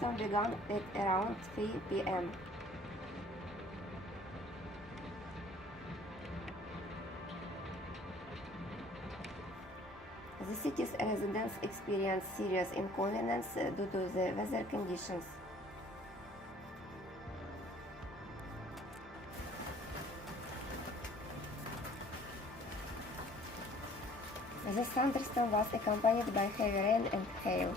thunderstorm began at around 3 p.m. The city's residents experienced serious inconvenience due to the weather conditions. The thunderstorm was accompanied by heavy rain and hail.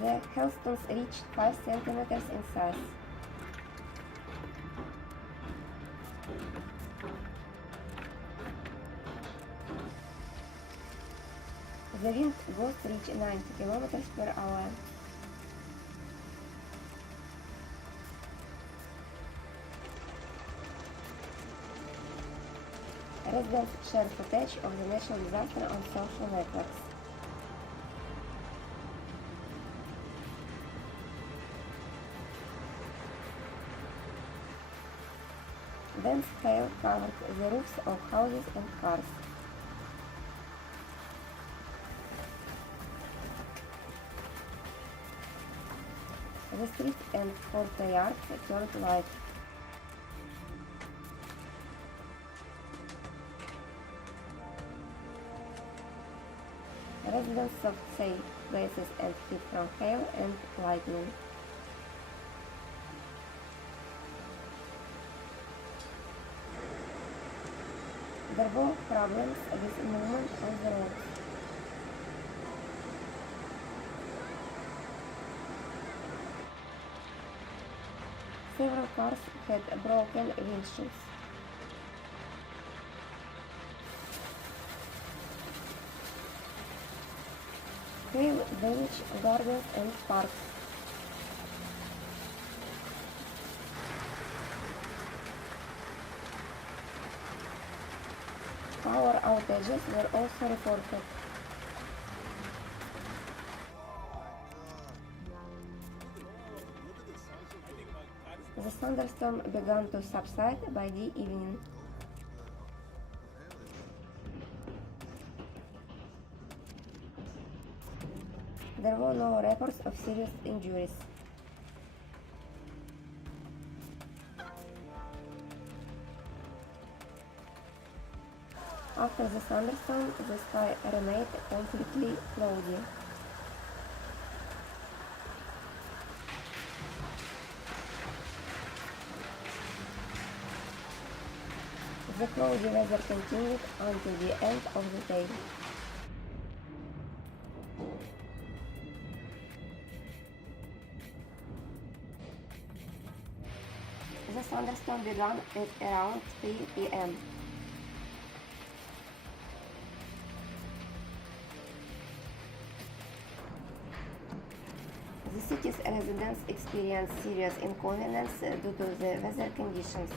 The hailstones reached 5 centimeters in size. The wind gusts reached 90 kilometers per hour. Residents shared footage of the natural disaster on social networks. Dense hail covered the roofs of houses and cars. The street and courtyard turned white. Residents suffered safe places and hit from hail and lightning. There were problems with movement on the roads. Several cars had broken windshields. Hail damaged gardens and parks. Power outages were also reported. The thunderstorm began to subside by the evening. There were no reports of serious injuries. After the thunderstorm, the sky remained completely cloudy. The cloudy weather continued until the end of the day. The thunderstorm began at around 3 p.m. The city's residents experienced serious inconvenience due to the weather conditions.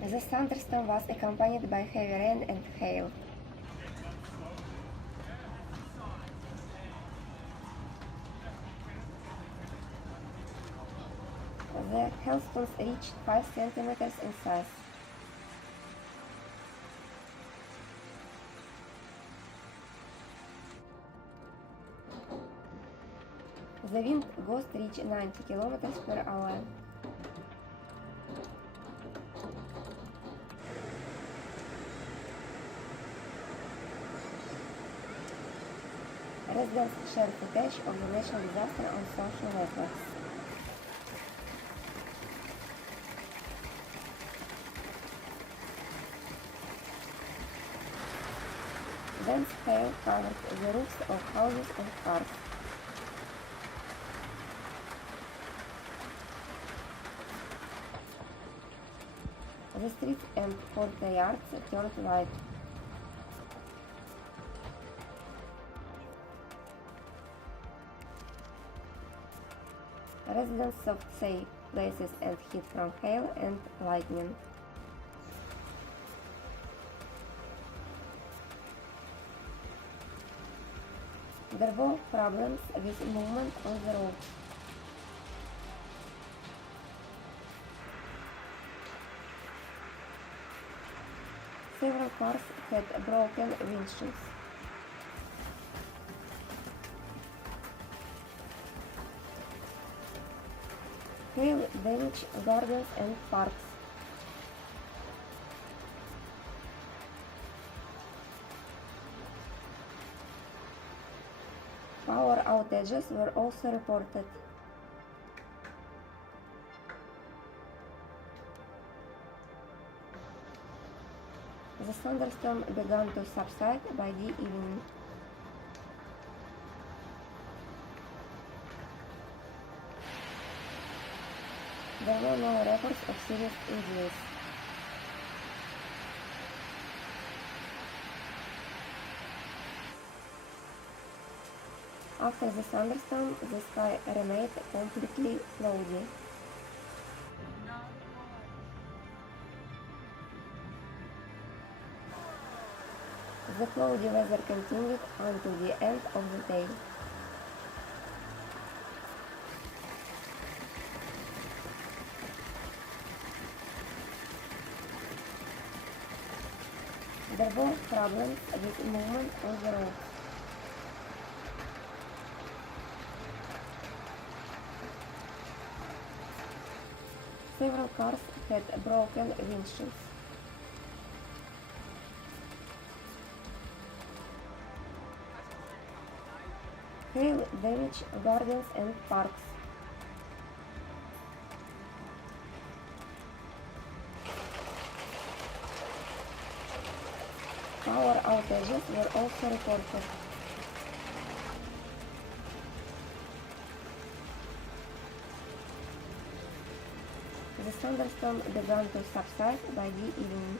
The thunderstorm was accompanied by heavy rain and hail. The hailstones reached 5 centimeters in size. The wind gusts reached 90 kilometers per hour. Residents shared footage of the natural disaster on social networks. Dense hail covered the roofs of houses and cars. The streets and courtyards turned white. Residents suffered safe places and hit from hail and lightning. There were problems with movement on the road. Several cars had broken windshields. Hail damaged gardens and parks. Power outages were also reported. The thunderstorm began to subside by the evening. There were no reports of serious injuries. After the thunderstorm, the sky remained completely cloudy. The cloudy weather continued until the end of the day. There were problems with movement on the road. Several cars had broken windshields. Hail damaged gardens and parks. Power outages were also reported. The thunderstorm began to subside by the evening.